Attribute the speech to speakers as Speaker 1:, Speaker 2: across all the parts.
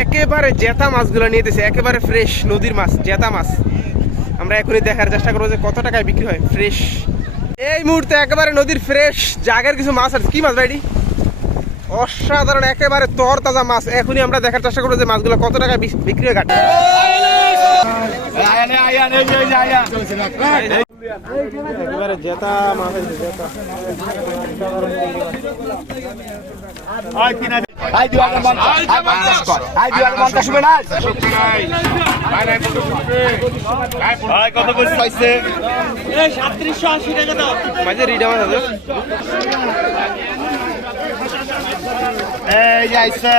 Speaker 1: একেবারে জেতা মাছগুলো নিয়ে দিয়েছে একেবারে ফ্রেশ নদীর মাছ, জেতা মাছ। আমরা এখনই দেখার চেষ্টা করব যে কত টাকায় বিক্রি হয় ফ্রেশ এই মুহূর্তে একেবারে নদীর ফ্রেশ জাগের কিছু মাছ আছে। কি মাছ ভাইডি অসাধারণ, একেবারে তর তাজা মাছ। এখনই আমরা দেখার চেষ্টা করব যে মাছগুলো কত টাকায় বিক্রি হয় একেবারে জেতা মাছ। জেতা
Speaker 2: আই দুই হাজার পঞ্চাশ আই কর আই দুই হাজার পঞ্চাশ হবে না কত করে পাইছে
Speaker 1: মাঝে রিডা মাছ আছে?
Speaker 2: এই যে আইছে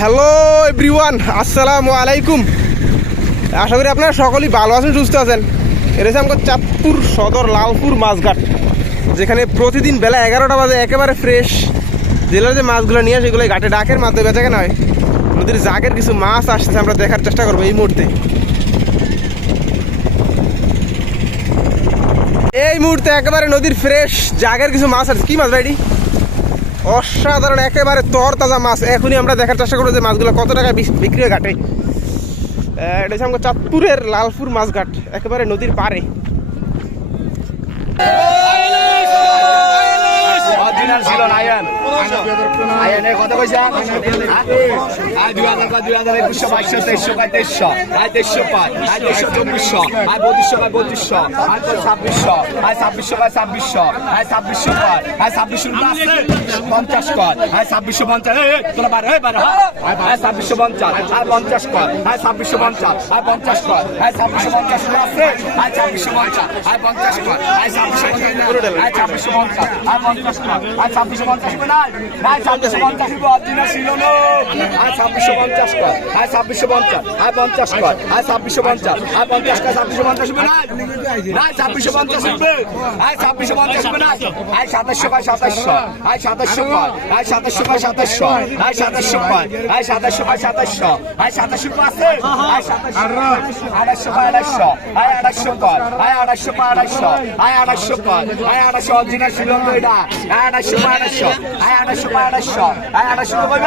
Speaker 1: হ্যালো এভরিওয়ান আসসালামু আলাইকুম। আশা করি আপনারা সকলেই ভালো আছেন সুস্থ আছেন। এটা হচ্ছে চাঁদপুর সদর লালপুর মাছঘাট যেখানে প্রতিদিন বেলা এগারোটা বাজে একেবারে ফ্রেশ জেলার যে মাছগুলো নিয়ে আসে সেগুলো ঘাটে ডাকের মাধ্যমে বেচা কেনা হয়। নদীর জাগের কিছু মাছ আসতেছে আমরা দেখার চেষ্টা করব এই মুহূর্তে। এই মুহূর্তে একেবারে নদীর ফ্রেশ জাগের কিছু মাছ আছে। কি মাছ ভাইডি অসাধারণ, একেবারে তর তাজা মাছ। এখনই আমরা দেখার চেষ্টা করব যে মাছগুলো কত বিক- বিক্রি হয় ঘাটে। এটা আমাদের চাঁদপুরের লালপুর মাছঘাট একেবারে নদীর পাড়ে।
Speaker 2: অরিজিনাল ছিল আয়ান আয়ানের কত পয়সা আই দুই হাজার কয় দুই হাজার একুশশো বাইশশো তেইশশো কয় তেইশশো আই তেইশশো পাঁচ আই তেইশশো চব্বিশশো আই বত্রিশশো কয় বত্রিশশো আই তোর ছাব্বিশশো আই ছাব্বিশশো কয় ছাব্বিশশো আই ছাব্বিশশো কয় আই ছাব্বিশশো পঞ্চাশ কর আই ছাব্বিশশো পঞ্চাশ তোরা বারো এই বারো আই ছাব্বিশশো পঞ্চাশ আই পঞ্চাশ কর আই ছাব্বিশশো পঞ্চাশ আই পঞ্চাশ কর আই ছাব্বিশশো পঞ্চাশ আছে ছাব্বিশশো পঞ্চাশ আই পঞ্চাশ কর আই ছাব্বিশশো পঞ্চাশ আই ছাব্বিশশো পঞ্চাশ আই পঞ্চাশ কর আই ছাব্বিশশো পঞ্চাশ নাই? নাই ছাব্বিশশো পঞ্চাশ অরিজিনাল ছিল না। আই ছাব্বিশশো পঞ্চাশ কর। আই ছাব্বিশশো পঞ্চাশ। আই পঞ্চাশ কর। আই ছাব্বিশশো পঞ্চাশ। আই পঞ্চাশ কর, ছাব্বিশশো পঞ্চাশ নাই? নাই ছাব্বিশশো পঞ্চাশ আই ছাব্বিশশো পঞ্চাশ নাই? আই সাতাশশো কয় সাতাশশো। আই সাতাশশো কয় আই সাতাশশো কয় সাতাশশো। আই সাতাশশো কয় আই সাতাশশো কয় সাতাশশো। আই সাতাশশো কয় আছে? আই সাতাশশো আড়াইশো কয় আড়াইশো আই আড়াইশো কয় আই আড়াইশো কয় আড়াইশো আই আড়াইশো কয় আই আড়াইশো অরিজিনাল শ্রীলঙ্ক এটা। আই আড়াইশো কয় আড়াইশো আই আড়াইশো কয় আড়াইশো আই আড়াইশো কয়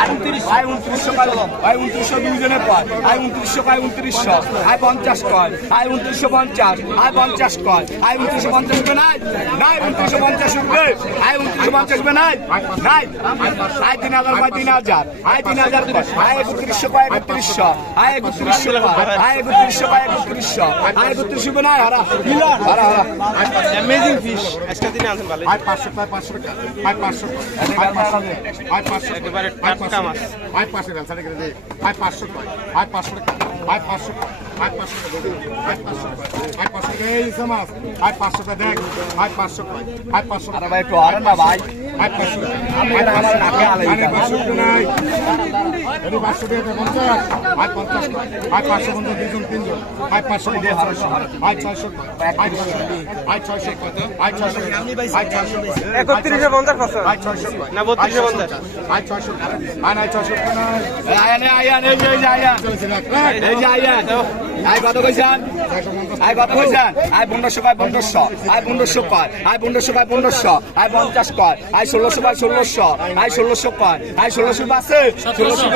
Speaker 2: আই উনত্রিশ আই উনত্রিশশো কয় আই উনত্রিশশো দুইজনের পর। আই উনত্রিশশো কয় উনত্রিশশো। আই পঞ্চাশ কয় আই উনত্রিশশো পঞ্চাশ। আই পঞ্চাশ কয় আই উনত্রিশশো পঞ্চাশ রুপে নাই? নাই উনত্রিশশো পঞ্চাশ রুপে আই উনত্রিশশো পঞ্চাশ রুপে নাই? নাই। আই তিন হাজার কয় তিন হাজার। আই তিন হাজার কয় আই একত্রিশশো কয় একত্রিশশো। আই একত্রিশশো কয় আই একত্রিশশো কয় একত্রিশশো। আই একত্রিশশো রুপে নাই? হারা হারা হারা
Speaker 1: অ্যামেজিং ফিশ আজকে দিনে আনছেন ভালো।
Speaker 3: আয় পাঁচশো টাকা পাঁচশো আয় পাঁচশো আয় পাঁচশো আয় পাঁচশো
Speaker 1: টাটকা মাছ।
Speaker 3: আয় পাঁচশো টাকা সাড়ে কেটে আয় পাঁচশো আয় পাঁচশো টাকা আয় পাঁচশো আয় পাঁচশো আয় পাঁচশো আয় পাঁচশো এই মাছ আয় পাঁচশো টাকা দেখ আয় পাঁচশো আয় পাঁচশো
Speaker 2: ভাই একটু হারেন না ভাই
Speaker 3: আয় পাঁচশো
Speaker 2: আমার
Speaker 3: পাঁচশো। পাঁচশো নাই এটি পাঁচশো টাকা পঞ্চাশ আয় পঞ্চাশ আয় পাঁচশো পঞ্চাশ দুজন তিনজন আয় পাঁচশো আয় ছয়শো আয় ছয়শো আয় ছয়শো আয় ছয়শো আয় ছয়শো
Speaker 1: একত্রিশে পঞ্চাশ পাঁচশো
Speaker 3: আয় ছয়শো
Speaker 1: না বত্রিশে পঞ্চাশ
Speaker 3: আয় ছয়শো আয় নাই ছয়শো নাই
Speaker 2: আয়ান আয়ান এই যে এই এই যে আয়ান আই কত কইছেন আই কত কইছেন আই পনেরোশো কয় পনেরোশো আই পনেরোশো কয় আই পনেরোশো কয় পনেরোশো আই পঞ্চাশ কয় আই ষোলোশো কয় ষোলোশো আই ষোলোশো কয় আই ষোলোশো আছে ষোলোশো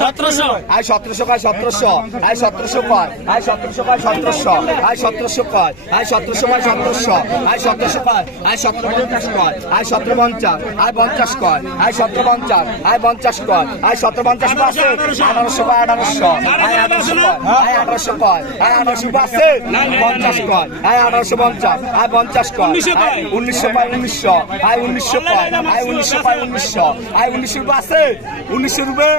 Speaker 2: সতেরোশো আই সতেরোশো কয় সতেরোশো আই সতেরোশো কয় আই সতেরোশো কয় সতেরোশো আই সতেরোশো কয় আই সতেরোশো কয় সতেরোশো আই সতেরোশো কয় আই সতেরো পঞ্চাশ কয় আই সতেরো পঞ্চাশ আই পঞ্চাশ কয় আই সতেরো পঞ্চাশ আই পঞ্চাশ কয় আই সতেরো পঞ্চাশ আছে আঠারোশো কয় আঠারোশো আই আঠারোশো আই আঠারোশো কয় আই আঠারোশো আছে পঞ্চাশ কয় আই আঠারোশো পঞ্চাশ আই পঞ্চাশ কয় আই উনিশশো কয়। উনিশশো আই উনিশশো কয় আই উনিশশো কয় উনিশশো আই উনিশশো আছে উনিশশো রুপে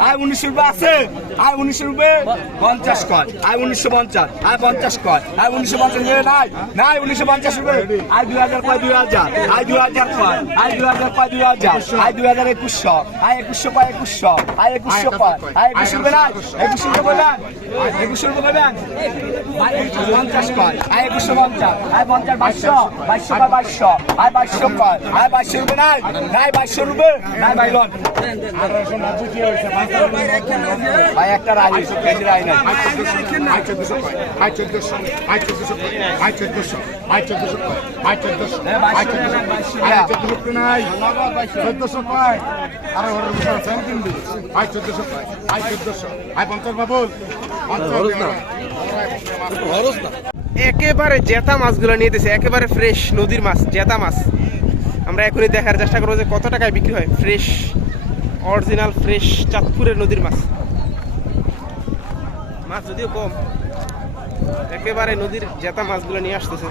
Speaker 2: আই উনিশশো রুপে আছে আই উনিশশো রুপে পঞ্চাশ কয় আই উনিশশো পঞ্চাশ আই পঞ্চাশ কয় আই উনিশশো পঞ্চাশ, নিয়ে নাই নাই উনিশশো পঞ্চাশ রুপে আই দুই হাজার কয় দুই হাজার আই দুই হাজার কয় আই দুই হাজার কয় দুই হাজার আই দুই হাজার একুশশো আই একুশশো কয় একুশশো আই একুশশো কয় আই একুশশো রুপে নাই, একুশশো রুপে বলবেন একুশশো রুপে আই পঞ্চাশ কয় আই একুশশো পঞ্চাশ আই পঞ্চাশ বাইশশো বাইশশো কয় বাইশশো আই বাইশশো কয় আই বাইশশো রুপে নাই নাই বাইশশো রুপে, নাই বাইলন
Speaker 4: একটা রাই কেজি রাই নাই।
Speaker 3: আয় চোদ্দশো আয় চোদ্দশো আয় চোদ্দশো আয় চোদ্দশো আয় চোদ্দশো আয় চোদ্দশো আয় চোদ্দশো আয় চোদ্দশো নাই। চোদ্দশো কয়। আরে ওর উপর তিন দিন আয় চোদ্দশো আয় চোদ্দশো আয় পঞ্চাশ বাবুল।
Speaker 1: একেবারে জেতা মাছগুলো নিয়েছে একেবারে ফ্রেশ নদীর মাছ জেতা মাছ। আমরা এখনই দেখার চেষ্টা করব যে কত টাকায় বিক্রি হয়। ফ্রেশ অরিজিনাল ফ্রেশ চাঁদপুরের নদীর মাছ। মাছ যদিও কম একেবারে নদীর জেতা মাছগুলো নিয়ে আসতেছে।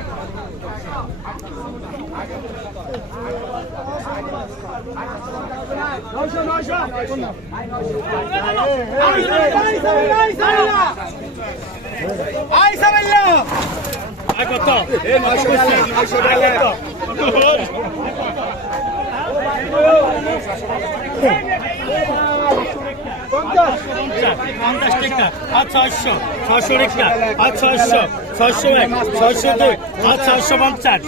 Speaker 5: পঞ্চাশ টেক্কা আর ছয়শো ছয়শো টাকা আর ছয়শো ছয়শো এক ছয়শো দুই আর ছয়শো পঞ্চাশ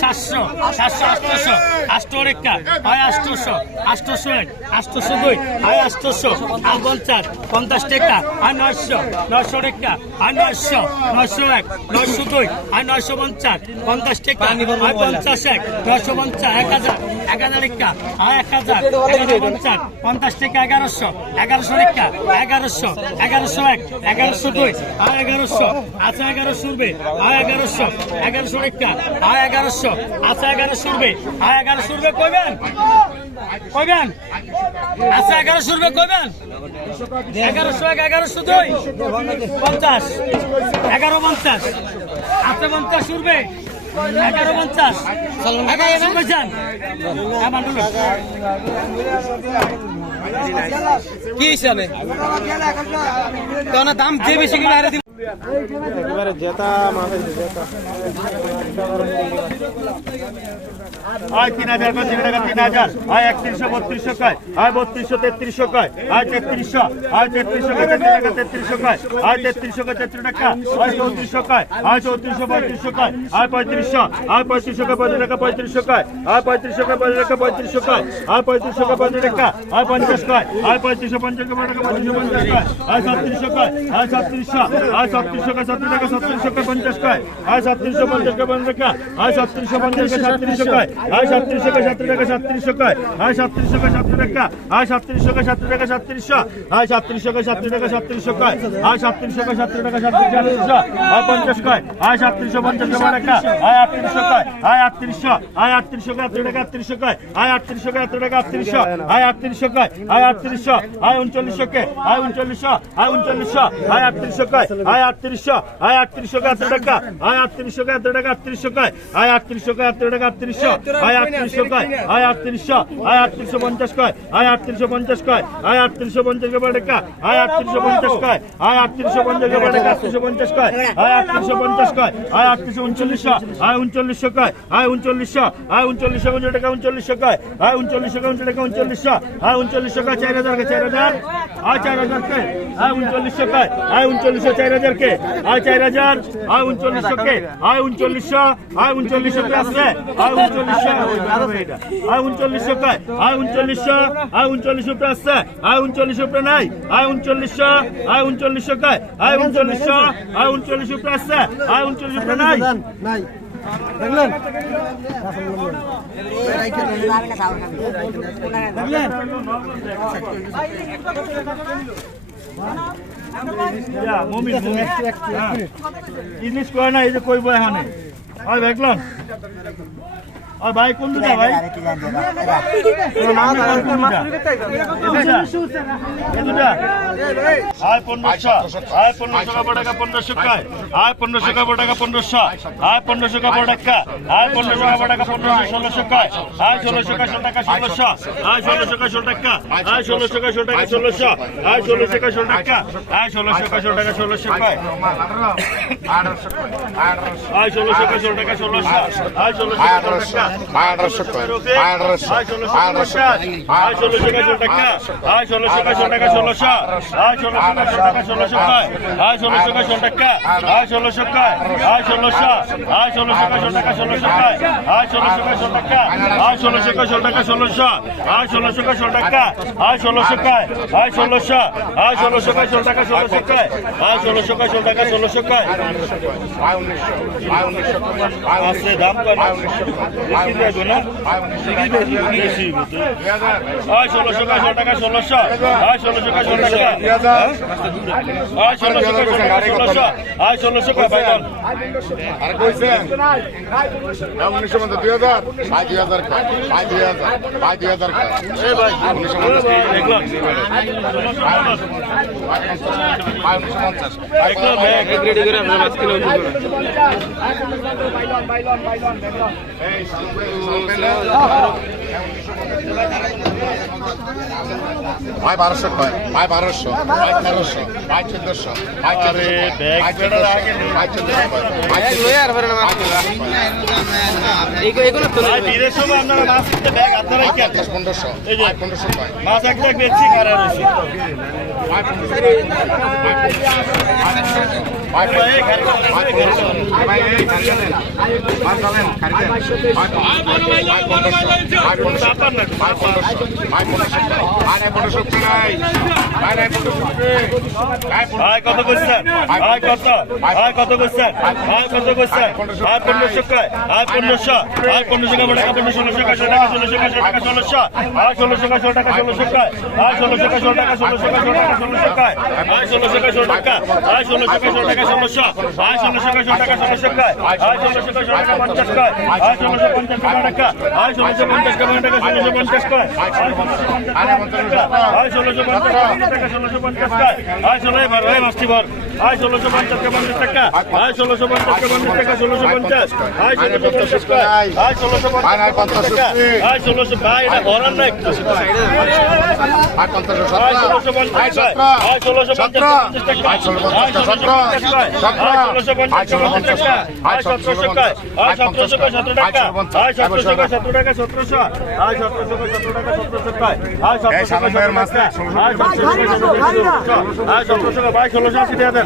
Speaker 5: সাতশো সাতশো আটশোশো আটশো রেখা হয় আটশোশো আটশোশো এক আটশোশো দুই হয় আটশোশো আর পঞ্চাশ পঞ্চাশ টাকা আর নয়শো। নয়শো রেখা আর নয়শো। নয়শো এক নয়শো দুই আর নয়শো পঞ্চাশ। পঞ্চাশ টাকা আর পঞ্চাশ এক নয়শো পঞ্চাশ এক হাজার। এক হাজার রেখা আর এক হাজার। এগারো পঞ্চাশ পঞ্চাশ টাকা এগারোশো। এগারোশো রেখা এগারোশো। এগারোশো এক এগারোশো দুই আর এগারোশো। আছে এগারোশো উঠবে আর এগারোশো। এগারোশো রেখা আর এগারোশো। আছে এগারোশো উঠবে আর এগারোশো উঠবে কইবেন কইবেন আছে এগারোশো উঠবে কইবেন এগারোশো এগারোশো দুই, পঞ্চাশ, এগারো পঞ্চাশ আছে পঞ্চাশ উঠবে এগারো পঞ্চাশ এগারোশো কইছেন হ্যাঁ
Speaker 6: কি হিসাবে? দাম যে বেশি কিলো আরে
Speaker 1: জেতা আছে জেতা
Speaker 7: আয় তিন হাজার তিন টাকা তিন হাজার আয় একত্রিশশো বত্রিশশো কয় আয় বত্রিশশো তেত্রিশশো কয় আয় তেত্রিশশো আয় তেত্রিশশো কয় তেত্রিশ টাকা তেত্রিশশো কয় আয় তেত্রিশশো কয় তেত্রিশ টাকা আয় চৌত্রিশশো কয় আয় চৌত্রিশশো পঁয়ত্রিশশো কয় আয় পঁয়ত্রিশশো আয় পঁয়ত্রিশশো কয় পঁয়ত্রিশ টাকা পঁয়ত্রিশশো কয় আয় পঁয়ত্রিশশো কয় পঁয়ত্রিশ টাকা পঁয়ত্রিশশো কয় আয় পঁয়ত্রিশশো কয় পঁয়ত্রিশ টাকা আয় পঞ্চাশ কয় আয় পঁয়ত্রিশশো পঞ্চাশ টাকা পঁয়ত্রিশশো পঞ্চাশ কয় আয় সাতত্রিশশো কয় আয় সাতত্রিশশো আয় সাতত্রিশশো কয় সত্তর টাকা সত্তরিশশো পঞ্চাশ কয় আয় সাতত্রিশশো পঞ্চাশ আয় সাতত্রিশশো পঞ্চাশ সাতত্রিশশো কয় আয় সাতত্রিশশো কয় সাতত্রিশ টাকা আয় সাতত্রিশশো কয় সাতত্রিশ আয় সাতত্রিশশো কয় সাতত্রিশ টাকা আয় সাতত্রিশশো কয় সাতত্রিশ টাকা সাতত্রিশশো কয় আয় সাতত্রিশশো কয় সাতত্রিশ টাকা সাতত্রিশ সাতত্রিশশো আয় পঞ্চাশ কয় আয় সাতত্রিশশো পঞ্চাশ টাকা আয় আটত্রিশশো কয় আয় আটত্রিশশো আয় আটত্রিশশো কয় আটত্রিশ টাকা আটত্রিশশো কয় আয় আটত্রিশশো কয় আটত্রিশ টাকা আটত্রিশশো আয় আটত্রিশশো কয় আয় আটত্রিশশো আয় উনচল্লিশশো কে আয় উনচল্লিশশো আয় উনচল্লিশশো আয় আটত্রিশশো কয় আয় আটত্রিশশো আয় আটত্রিশশো কয় আটত্রিশ টাকা আয় আটত্রিশশো কয় আটত্রিশ টাকা আটত্রিশশো কয় আয় আটত্রিশশো কয় আটত্রিশ টাকা আটত্রিশশো আয় আটত্রিশশো কয় আয় আটত্রিশশো আয় আটত্রিশশো পঞ্চাশ কয় আয় আটত্রিশশো পঞ্চাশ কয় আয় আটত্রিশশো পঞ্চাশ কয় টাকা আয় আটত্রিশশো পঞ্চাশ কয় আয় আটত্রিশশো পঞ্চাশ কয় টাকা আটত্রিশশো পঞ্চাশ কয় আয় আটত্রিশশো পঞ্চাশ কয় আয় আটত্রিশশো উনচল্লিশশো আয় উনচল্লিশশো কয় আয় উনচল্লিশশো আয় উনচল্লিশশো উনচল্লিশ টাকা উনচল্লিশশো কয় আয় উনচল্লিশশো কয় উনচল্লিশ টাকা উনচল্লিশশো আয় উনচল্লিশশো কয় চার হাজার চার হাজার আয় চার হাজার কে আয় উনচল্লিশশো কয় আয় উনচল্লিশশো চার হাজার কে? আয় চার হাজার আয় উনচল্লিশশো কে? আয় উনচল্লিশশো আয় উনচল্লিশশো কে আছে আয় উনচল্লিশশো আয় উনচল্লিশশো কয় আয় উনচল্লিশশো আয় উনচল্লিশ আছে আয় উনচল্লিশ নাই? আয় উনচল্লিশশো আয় উনচল্লিশশো কয় আয় উনচল্লিশশো আয় উনচল্লিশ আছে আয় উনচল্লিশ নাই ইয়া, মুমিন, মুমিন। হ্যাঁ। ইংলিশ কয় না এই যে কইব এখানে। হয় দেখলেন আর ভাই কোন দুটা ভাই? আয় পনেরোশো। আয় পনেরোশো কাপড় টাকা পনেরোশো কয়। আয় পনেরোশো কাপড় টাকা পনেরোশো। আয় পনেরোশো কাপড় টাকা। আয় পনেরোশো কাপড় টাকা পনেরোশো ষোলোশো আয় ষোলোশো কাশো টাকা ষোলোশো। আয় ষোলোশো কাশো টাকা। আয় ষোলোশো কাশো টাকা ষোলোশো। আয় ষোলোশো কাশো টাকা। আয় ষোলোশো কাশো টাকা ষোলোশো আয় ষোলোশো কাশো টাকা ষোলোশো। আয় ষোলোশো কাশো টাকা।
Speaker 3: আঠারোশো আঠারোশো আঠারোশো
Speaker 7: আছে দাম বেশি দেবো না বেশি আয় ষোলোশো কাজ টাকা ষোলোশো আয় ষোলোশো কাজ টাকা আয় ষোলোশো কাজ টাকা ষোলোশো আয় ষোলোশো বাইগন
Speaker 3: আর কইছেন উনিশশো পঞ্চাশ দুই হাজার ভাই দুই হাজার ভাই দুই হাজার ভাই দুই হাজার উনিশশো Thank
Speaker 7: you.
Speaker 3: ভাই বারোশো কয় ভাই বারোশো ভাই তেরোশো ভাই চোদ্দশো ভাই পনেরোশো পনেরোশো কয়
Speaker 7: মাছ একটা বেচছি কারা
Speaker 3: পনেরোশো ভাই পনেরোশো পনেরোশো পনেরোশো পনেরোশো পনেরোশো পনেরোশো পনেরোশো
Speaker 7: কত করছেন ভাই কত ভাই কত করছেন ভাই কত করছেন ভাই পনেরোশো ভাই পনেরোশো ভাই পনেরোশো টাকা পনেরো ষোলোশো টাকা ষোলোশো টাকা ষোলোশো ভাই ষোলোশো কাশো টাকা ষোলোশো ভাই ষোলোশো কাশো টাকা ষোলোশো টাকা ষোলোশো ভাই ষোলোশো কাশো টাকা ভাই ষোলোশো কাশো টাকা ষোলোশো ভাই ষোলোশো কাশো টাকা ষোলোশো ভাই ষোলোশো কাশো টাকা পঞ্চাশ ভাই ষোলোশো পঞ্চাশ টাকা ভাই ষোলোশো পঞ্চাশ টাকা ষোলোশো পঞ্চাশ কয় ভাই ষোলোশো পঞ্চাশ ষোলোশো পঞ্চাশ কয় ভাই ষোলো এবার ভাই মাস্তি ভর ষোলোশো পঞ্চাশ পঞ্চাশ টাকা ষোলোশো টাকা ষোলোশো পঞ্চাশ ষোলোশো পঞ্চাশ ষোলোশো টাকা ষোলোশো ভাই ষোলোশো পঞ্চাশ ষোলোশো টাকা ষোলোশো ভাই ষোলোশো টাকা সতেরো টাকা সতেরো টাকা টাকা টাকা ভাই সতেরোশো টাকা ভাই সতেরোশো কয় ভাই ষোলোশো টাকা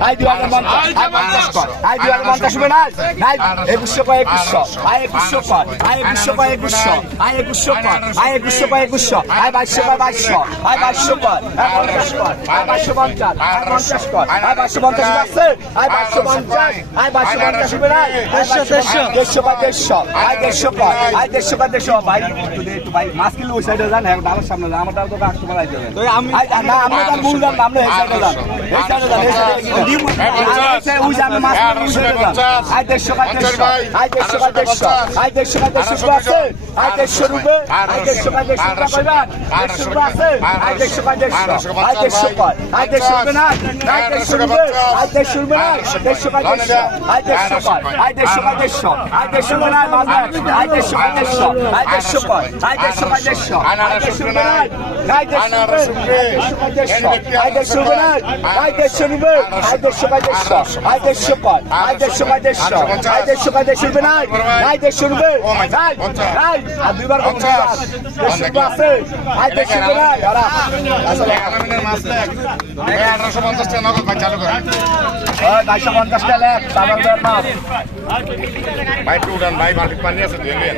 Speaker 2: আই দুই হাজার পঞ্চাশ আই পঞ্চাশ কর আই দুই হাজার পঞ্চাশ হবে না? নাই একুশশো কয় একুশশো আই একুশশো কর আই একুশশো কয় একুশশো আই একুশশো কর আই একুশশো কয় একুশশো আই বাইশশো কয় বাইশশো আই বাইশশো কর আই পঞ্চাশ কর বাইশশো পঞ্চাশ আই পঞ্চাশ কর আই বাইশশো পঞ্চাশ আছে? আই বাইশশো পঞ্চাশ আই বাইশশো পঞ্চাশ হবে না? দেড়শো দেড়শো। দেড়শো কয় দেড়শো কর দেড়শো ভাই ভাই মাছ কিলো ওই সাইডে যান এখন আমার সামনে যান আমার তো আমি না আমরা যান আমরা এই সাইডে যান এই সাইডে যান এই সাইডে ওই যে আমি মাছ কিলো ওই সাইডে যান আই দেড়শো কয় দেড়শো আই দেড়শো কয় দেড়শো আই দেড়শো কয় দেড়শো আছে আই দেড়শো রুপে আই দেড়শো কয় দেড়শো টাকা কইবেন দেড়শো রুপে আছে আই দেড়শো কয় দেড়শো আই দেড়শো কয় আই দেড়শো রুপে না আই দেড়শো রুপে আই দেড়শো রুপে না দেড়শো কয় দেড়শো আই দেড়শো কয় আই দেড়শো কয় দেড়শো আই দেড়শো রুপে না বাজার আই দেড়শো কয় দেড়শো আই দেড়শো কয় আই দেড়শো কয় দেড়শো আই দেড়শো রুপে না আই দেড়শো রুপে আই দেড়শো কয় দেড়শো আই দেড়শো রুপে না আই দেড়শো রুপে আই দেড়শো কয় দেড়শো আই দেড়শো কয় আই দেড়শো কয় দেড়শো আই দেড়শো কয় দেড়শো রুপে না আই দেড়শো রুপে নাই নাই আর দুইবার কম দেড়শো রুপে আছে আই দেড়শো রুপে নাই আরা
Speaker 3: আঠারোশো পঞ্চাশ টাকা নগদ ভাই চালু করেন
Speaker 2: বাইশশো পঞ্চাশ টাকা সাধারণ মাছ
Speaker 3: ভাই একটু উঠান ভাই বালতি পানি আছে দিয়ে নিন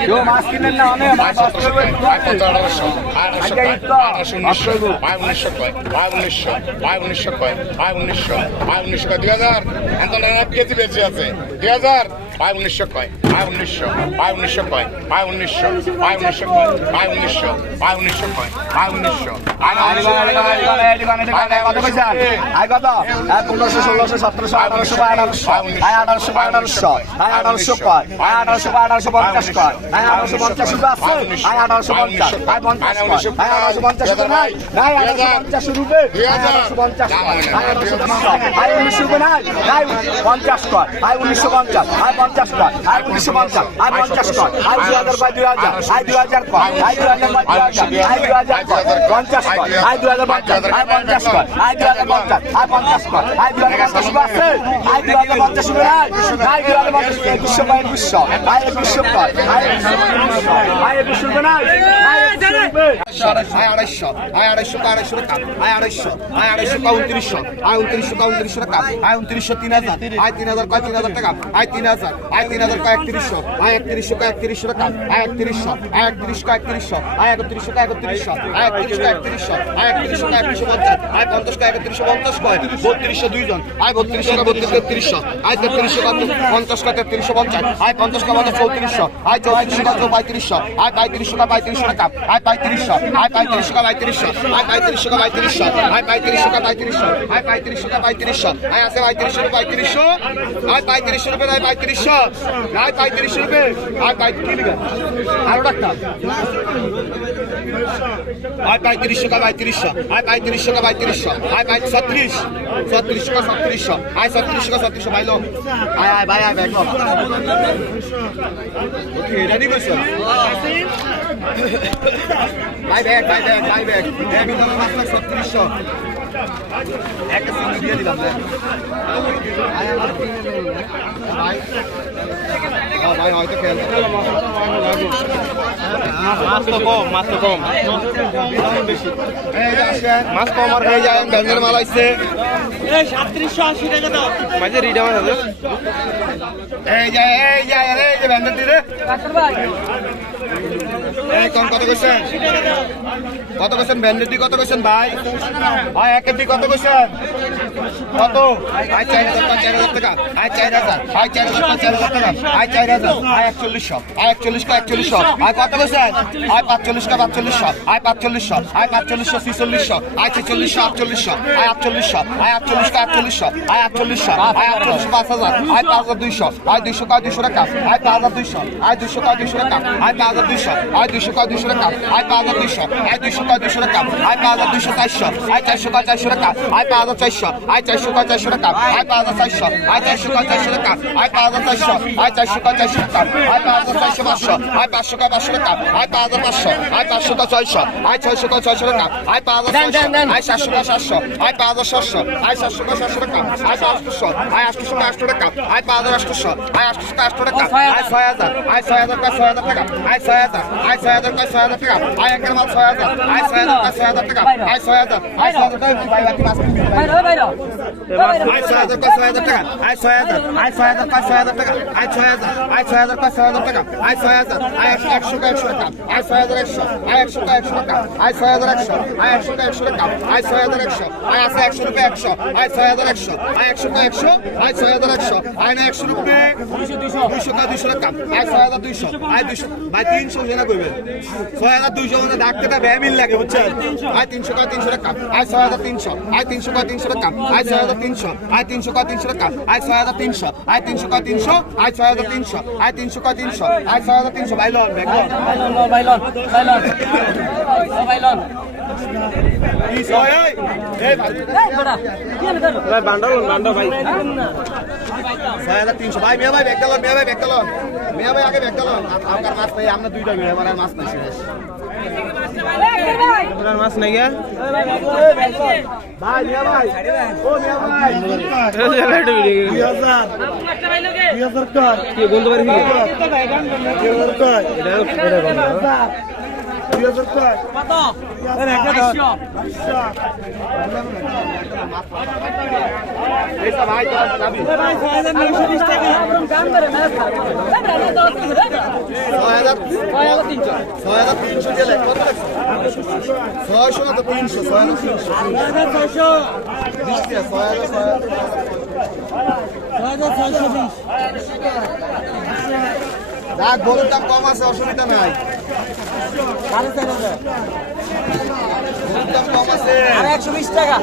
Speaker 2: কেউ মাছ কিনেন না অনেক মাছ
Speaker 3: আঠারোশো আঠারোশো আঠারোশো উনিশশো ভাই উনিশশো ভাই উনিশশো ভাই উনিশশো কয়? ভাই উনিশশো। ভাই উনিশশো কয়? দুই হাজার। কেজি বেশি আছে। দুই হাজার। ভাই উনিশশো কয়? ভাই উনিশশো। ভাই উনিশশো কয়? ভাই উনিশশো। ভাই উনিশশো কয়? ভাই উনিশশো। ভাই উনিশশো কয়? ভাই উনিশশো।
Speaker 2: পনেরোশো ষোলোশো সতেরোশো আঠারোশো আঠারোশো। আয় আঠারোশো আঠারোশো। আয় আঠারোশো কয়? আয় আঠারোশো আঠারোশো পঞ্চাশ কয়? আয় আঠারোশো পঞ্চাশ রুপে আছে? আয় আঠারোশো পঞ্চাশ। আয় পঞ্চাশ আয় আঠারোশো পঞ্চাশ নাই নাই আঠারোশো পঞ্চাশ রুপে? আয় আঠারোশো পঞ্চাশ আয় উনিশশো নাই নাই পঞ্চাশ কয় আয় উনিশশো পঞ্চাশ আয়
Speaker 4: পঞ্চাশ কয় আয় উনিশশো পঞ্চাশ আয় পঞ্চাশ কয় আয় দুই হাজার কয় দুই হাজার আয় দুই হাজার কয় আয় দুই হাজার কয় দুই হাজার আয় দুই হাজার কয় পঞ্চাশ কয় আয় দুই হাজার পঞ্চাশ আয় পঞ্চাশ কয় আয় দুই হাজার পঞ্চাশ আয় পঞ্চাশ কয় আয় দুই হাজার পঞ্চাশ আছে আয় দুই হাজার পঞ্চাশ নাই আয় দুই হাজার পঞ্চাশ একুশশো কয় একুশশো আয় একুশশো কয় আয় একুশশো আয় একুশশো নাই আয় একুশশো আয় আড়াইশো আয় আড়াইশো আড়াইশো টাকা, আয় আড়াইশো আয় আড়াইশো কয় উনত্রিশশো, আয় উনত্রিশশো উনত্রিশশো টাকা, আয় উনত্রিশশো তিন হাজার, আয় তিন হাজার কয়, তিন হাজার টাকা, আয় তিন হাজার, আয় তিন হাজার কয়, একত্রিশশো, আয় একত্রিশশো একত্রিশশো টাকা, আয় একত্রিশশো, আয় একত্রিশ কয়, একত্রিশশো, আয় একত্রিশশো কয়, একত্রিশশো, আয় একত্রিশ কয়, একত্রিশশো, আয় একত্রিশশো কয়, একত্রিশশো পঞ্চাশ, আয় পঞ্চাশ কয়, একত্রিশশো পঞ্চাশ কয়, বত্রিশশো দুইজন, আয় বত্রিশশো কয় বত্রিশ তেত্রিশশো, আয় তেত্রিশশো কয়, পঞ্চাশ কয়, তেত্রিশশো পঞ্চাশ, আয় পঞ্চাশ পঞ্চাশ চৌত্রিশশো, আয় চৌত্রিশশো কয়, পঁয়ত্রিশশো, আয় পঁয়ত্রিশশো কয়, পঁয়ত্রিশশো টাকা, আয় পঁয়ত্রিশশো আয় পঁয়ত্রিশশো কয় পঁয়ত্রিশশো। আয় পঁয়ত্রিশশো কয় পঁয়ত্রিশশো। আয় পঁয়ত্রিশশো কয় পঁয়ত্রিশশো। আয় পঁয়ত্রিশশো কয় পঁয়ত্রিশশো। আয় আছে পঁয়ত্রিশশো পঁয়ত্রিশশো। আয় পঁয়ত্রিশশো রুপে আয় পঁয়ত্রিশশো। আয় পঁয়ত্রিশশো রুপে আয় পঁয়ত্রিশ আরও টাকা আয় পঁয়ত্রিশশো কা পঁয়ত্রিশশো। আয় পঁয়ত্রিশশো কা পঁয়ত্রিশশো। আয় পাঁচ ছত্রিশ। ছত্রিশশো কা ছত্রিশশো। আয় ছত্রিশশো কা ছত্রিশশো ভাইলো আয় আয়, ভাই, আয় ব্যাগ ওকে রেডি করছ ভাই ব্যাগ ভাই ব্যাগ ভাই ব্যাগ ব্যাগ কিন্তু পাঁচ লাখ ছত্রিশশো। একটা সিঙ্গি দিয়ে দিলাম দেখ আয় আমার ভাই হ্যাঁ, ভাই হয়তো খেয়াল
Speaker 1: মাছ তো কম মাছ তো কম।
Speaker 4: এই যে আসেন। মাছ কম আর খাই যায় ব্যান্ডের মাল আইছে।
Speaker 1: মাঝে রিডা মাছ আছে।
Speaker 4: এই যে এই যে এই যে ব্যান্ডের দিলে কোন কত কইছেন কত কত কইছেন ভাই? ভাই একের দি কত কইছেন কত? আয় চার হাজার পাঁচ, চার হাজার টাকা। আয় চার হাজার। আয় চার হাজার পাঁচ, চার হাজার টাকা। আয় চার হাজার। আয় একচল্লিশশো। আয় একচল্লিশশো একচল্লিশশো। আয় কত কইছেন আয় পাঁচচল্লিশশো পাঁচচল্লিশশো। আয় পাঁচচল্লিশশো। আয় পাঁচচল্লিশশো, ছিচল্লিশশো। আয় ছেচল্লিশশো, আটচল্লিশশো। আয় আটচল্লিশশো। আয় আটচল্লিশশো আটচল্লিশশো। আয় আটচল্লিশশো। আয় আটচল্লিশশো, পাঁচ হাজার। আয় পাঁচ হাজার দুইশো। আয় দুইশো, কয়, দুইশো টাকা? আয় পাঁচ হাজার দুইশো। আয় দুইশো, কয়, দুইশো টাকা? আয় পাঁচ হাজার দুইশো। আয় দুইশো কয় দুইশো টাকা আয় পাঁচ হাজার দুইশো আয় দুইশো কয় দুইশো টাকা আয় পাঁচ হাজার দুইশো চারশো আয় চারশো কয় চারশো টাকা আয় পাঁচ হাজার চারশো আয় চারশো কয় চারশো টাকা আয় পাঁচ হাজার চারশো আয় চারশো কয় চারশো টাকা আয় পাঁচ হাজার চারশো আয় চারশো কয় চারশো টাকা আয় পাঁচ হাজার চারশো পাঁচশো আয় পাঁচশো কয় পাঁচশো টাকা আয় পাঁচ হাজার পাঁচশো আয় পাঁচশো কয় ছয়শো আয় ছয়শো কয় ছয়শো টাকা আয় পাঁচ হাজার ছয়শো আয় সাতশো কয় সাতশো আয় পাঁচ হাজার সাতশো আয় সাতশো কয় সাতশো টাকা আয় আটশো আয় আটশো কয় আটশো টাকা আয় পাঁচ হাজার আটশো আয় আটশো কয় আটশো টাকা আয় ছয় হাজার আয় ছয় হাজার কয় ছয় হাজার টাকা আয় ছয় হাজার আয় ছয় হাজার কয় ছয় হাজার টাকা আয় একের মাল ছয় হাজার আয় ছয় হাজার কয় ছয় হাজার টাকা আয় ছয় হাজার আয় ছয় হাজার টাকা ভাই বাকি মিনিট আয় ছয় হাজার কয় ছয় হাজার টাকা আয় ছয় হাজার আয় ছয় হাজার কয় ছয় হাজার টাকা আয় ছয় হাজার আয় ছয় হাজার কয় ছয় হাজার টাকা আয় ছয় হাজার আয় একশো কয় একশো টাকা আয় ছয় হাজার একশো আয় একশো কয় একশো টাকা আয় ছয় হাজার একশো আয় একশো কয় একশো টাকা আয় ছয় হাজার একশো আয় আছে একশো রুপয়ে একশো আয় ছয় হাজার একশো আয় একশো কয় একশো আয় ছয় হাজার একশো আয় না একশো রুপয়ে দুইশো কয় দুইশো টাকা আয় ছয় হাজার দুইশো আয় দুইশো ভাই তিনশো জেনা করবেন ছয় হাজার দুইশো মানে ডাক্তারটা ব্যয় মিল লাগে বুঝছেন আয় তিনশো কয় তিনশো টাকা আয় ছয় হাজার তিনশো আয় তিনশো কয় তিনশো টাকা আয় ছয় হাজার তিনশো আয় তিনশো কয় তিনশো টাকা আয় ছয় হাজার তিনশো আয় তিনশো কয় তিনশো আয় ছয় হাজার তিনশো আয় ভাই ছয় হাজার তিনশো। ভাই মেয়া ভাই ব্যাগ গেলন মেয়া ভাই ব্যাগ গেলন মেয়া ভাই আগে ব্যাগ গেলন আপনার মাছ পাই আমরা দুইটা মেয়ে আমার মাছ নাই শেষ।
Speaker 1: আপনার মাছ নাই গিয়া
Speaker 4: ভাই মিয়া ভাই। ও মিয়া ভাই।
Speaker 1: কি বলতে পারি এটা এটা কম না
Speaker 4: এই সব ভাই তো যাবি ছয় হাজার ছয় হাজার তিনশো গেলে কত লাগছে ছয়শো না তো তিনশো ছয় হাজার তিনশো বৃষ্টি আছে, ছয় হাজার ছয় হাজার রাত গরুর দাম কম আছে অসুবিধা নাই। গরুর দাম কম আছে।
Speaker 6: একশো বিশ টাকা?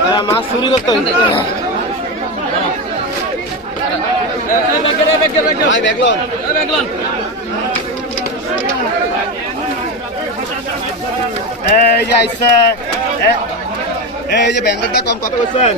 Speaker 1: এরা মাছ চুরি করতে
Speaker 4: ব্যাগলন এই যে আইসা এই যে ব্যান্ডারটা কম কত করছেন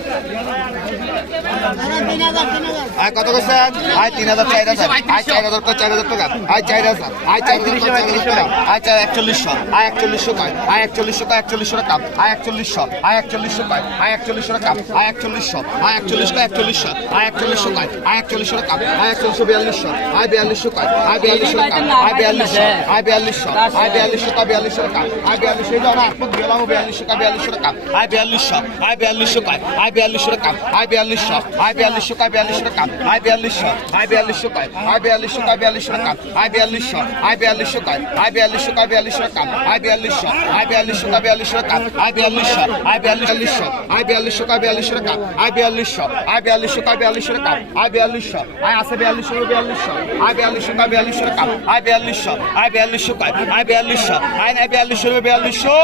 Speaker 4: আয়, কত করছেন আয়, তিন হাজার চার হাজার। আয়, চার হাজার করে, চার হাজার টাকা। আয়, চার হাজার। আয়, চার করে, চার টাকা। আয়, চার, একচল্লিশশো। আয়, একচল্লিশশো কয়। আয়, একচল্লিশশো কয়, একচল্লিশশো টাকা। আয়, একচল্লিশশো। আয়, একচল্লিশশো কয়। আয়, একচল্লিশশো টাকা। আয়, একচল্লিশশো। আয় একচল্লিশ কয়, একচল্লিশশো। আয়, একচল্লিশশো কয়। আয়, একচল্লিশশো টাকা। আয়, একচল্লিশশো বিয়াল্লিশশো। আয়, বিয়াল্লিশশো কয়। আয়, বিয়াল্লিশশো টাকা। আয়, বিয়াল্লিশশো। আয় বিয়াল্লিশশো। আয়, বিয়াল্লিশশো কয়, বিয়াল্লিশশো টাকা। আয়, বিয়াল্লিশশো। এই যাও না একমত গেলাম বিয়াল্লিশশো কয়, বিয়াল্লিশশো টাকা। আয়, বিয়াল্লিশশো। আয়, বিয়াল্লিশশো কয়। আয়, বিয়াল্লিশশো টাকা। আয়, বিয়াল্লিশশো। আয় বিয়াল্লিশশো কয় বিয়াল্লিশশো টাকা আয় বিয়াল্লিশশো আয় বিয়াল্লিশশো কয় আয় বিয়াল্লিশশো কয় বিয়াল্লিশশো টাকা আয় বিয়াল্লিশশো আয় বিয়াল্লিশশো কয় আয় বিয়াল্লিশশো কয় বিয়াল্লিশশো টাকা আয় বিয়াল্লিশশো আয় বিয়াল্লিশশো কয় বিয়াল্লিশশো টাকা আয় বিয়াল্লিশশো আয় বিয়াল্লিশশো আয় বিয়াল্লিশশো কয় বিয়াল্লিশশো টাকা আয় বিয়াল্লিশশো আয় বিয়াল্লিশশো কয় বিয়াল্লিশশো টাকা আয় বিয়াল্লিশশো আয় আছে বিয়াল্লিশশো বিয়াল্লিশশো আয় বিয়াল্লিশশো কয় বিয়াল্লিশশো টাকা আয় বিয়াল্লিশশো আয় বিয়াল্লিশশো কয় আয় বিয়াল্লিশশো আয় নাই বিয়াল্লিশশো বিয়াল্লিশশো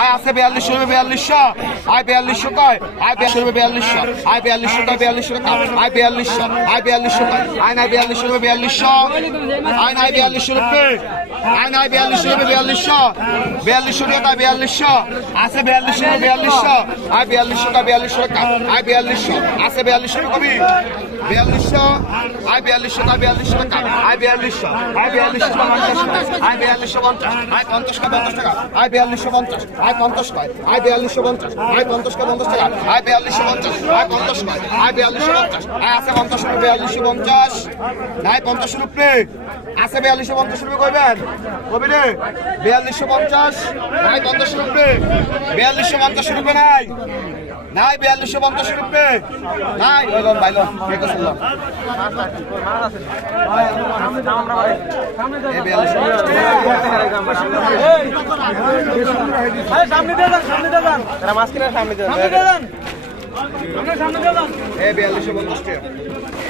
Speaker 4: আয় আছে বিয়াল্লিশশো বিয়াল্লিশশো আয় বিয়াল্লিশশো কয় আয় বিয়াল্লিশশো বিয়াল্লিশশো আয় বিয়াল্লিশশো কয় বিয়াল্লিশশো টাকা আয় বিয়াল্লিশশো আয় বিয়াল্লিশশো কয় আয় নাই বিয়াল্লিশশো বিয়াল্লিশশো আয় নাই বিয়াল্লিশশো রুপে আয় নাই বিয়াল্লিশশো বিয়াল্লিশশো বিয়াল্লিশশো টাকা বিয়াল্লিশশো আছে বিয়াল্লিশশো বিয়াল্লিশশো আয় বিয়াল্লিশশো টাকা বিয়াল্লিশশো টাকা আয় বিয়াল্লিশশো আছে বিয়াল্লিশশো কবি বিয়াল্লিশশো, আয় বিয়াল্লিশশো টাকা বিয়াল্লিশশো টাকা। আয় বিয়াল্লিশশো আয় বিয়াল্লিশশো পঞ্চাশ আয় বিয়াল্লিশশো পঞ্চাশ, আয় পঞ্চাশ কা পঞ্চাশ টাকা। আয় বিয়াল্লিশশো পঞ্চাশ, আয় পঞ্চাশ কয় আয় বিয়াল্লিশশো পঞ্চাশ, আয় পঞ্চাশ কা পঞ্চাশ টাকা। আয় বিয়াল্লিশশো পঞ্চাশ, আয় পঞ্চাশ কয় আয় বিয়াল্লিশশো পঞ্চাশ, আয় আছে পঞ্চাশ রুপে বিয়াল্লিশশো পঞ্চাশ। নাই পঞ্চাশ রুপে। আছে বিয়াল্লিশশো পঞ্চাশ রুপে কইবেন? কবি রে, বিয়াল্লিশশো পঞ্চাশ, নাই পঞ্চাশ রুপে। বিয়াল্লিশশো পঞ্চাশ রুপে নাই। নাই বিয়াল্লিশশো পঞ্চাশ রুপে। নাই ঠিক আছে লন।
Speaker 1: মাছ কিনার সামনে দেন
Speaker 4: এই বিয়াল্লিশশো পঞ্চাশ টাকা।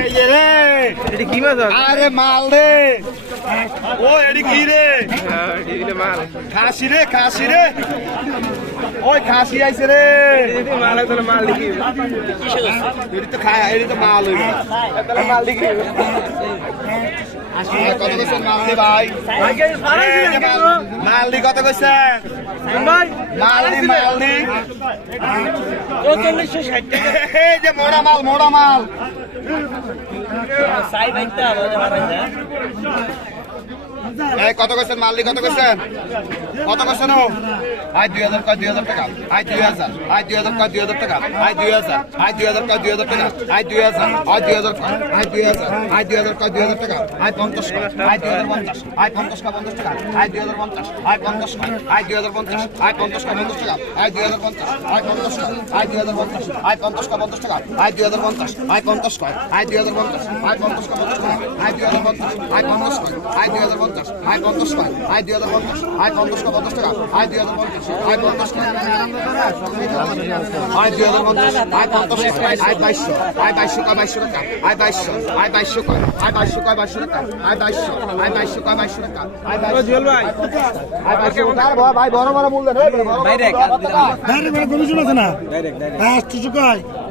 Speaker 4: এই যে রে।
Speaker 1: এটা কি মাছ?
Speaker 4: আরে মাল রে। ও এডি কি রে?
Speaker 1: হ্যাঁ, মাল।
Speaker 4: খাসি রে খাসি রে। ওই খাসি আইছে রে।
Speaker 1: মাল তাহলে মাল দেখি।
Speaker 4: এডি তো খায় এডি তো মাল হইবে।
Speaker 1: তাহলে মাল দেখি।
Speaker 4: আর কত কইছেন মালদি মালদি ভাই এই যে মাল- মাল এই যে মোড়া মাল মোড়া মাল। এই কত কইছেন মাল দি কত কইছেন কত কইছেন ও আই দুই হাজার কয় দুই হাজার টাকা আই দুই হাজার আই দুই হাজার কয় দুই হাজার টাকা আই দুই হাজার আই দুই হাজার কয় দুই হাজার টাকা আই দুই হাজার আই দুই হাজার আই দুই হাজার আই দুই হাজার কয় দুই হাজার টাকা আই পঞ্চাশ আই দুই হাজার পঞ্চাশ আই পঞ্চাশ কয় পঞ্চাশ টাকা আই দুই হাজার পঞ্চাশ আই পঞ্চাশ আই দুই হাজার পঞ্চাশ আই পঞ্চাশ কয় পঞ্চাশ টাকা আই দুই হাজার পঞ্চাশ আই আই দুই হাজার পঞ্চাশ আই পঞ্চাশ কয় পঞ্চাশ টাকা আই দুই হাজার পঞ্চাশ আই আই দুই হাজার পঞ্চাশ আই পঞ্চাশ কয় পঞ্চাশ টাকা আই দুই হাজার পঞ্চাশ আই আই দুই হাজার পঞ্চাশ আই পঞ্চাশ দুই হাজার পঞ্চাশ। আই পঞ্চাশ পঞ্চাশ টাকা। আই দুই হাজার পঞ্চাশ। আই পঞ্চাশ কয়? আই দুই হাজার পঞ্চাশ। আই পঞ্চাশ কয়? আই বাইশশো। আই বাইশশো কয়? বাইশশো টাকা। আই বাইশশো। আই বাইশশো কয়? আই বাইশশো কয়? বাইশশো টাকা। আই বাইশশো। আই বাইশশো কয়? বাইশশো টাকা। আই বাইশশো।
Speaker 1: জুয়েল ভাই।
Speaker 4: বাইশশো। বড় বড় মূল্য
Speaker 3: ডাইরেক্ট না? হ্যাঁ ডাইরেক্ট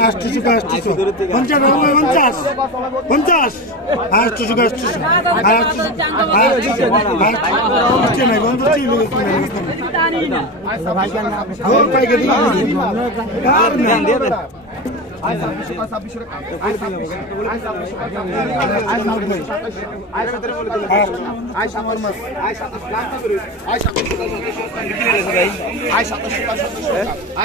Speaker 3: আসতেছো আসতেছো পঞ্চাশ বাবু, পঞ্চাশ পঞ্চাশ আসতেছো আসতেছো
Speaker 4: আই সাতাশ আই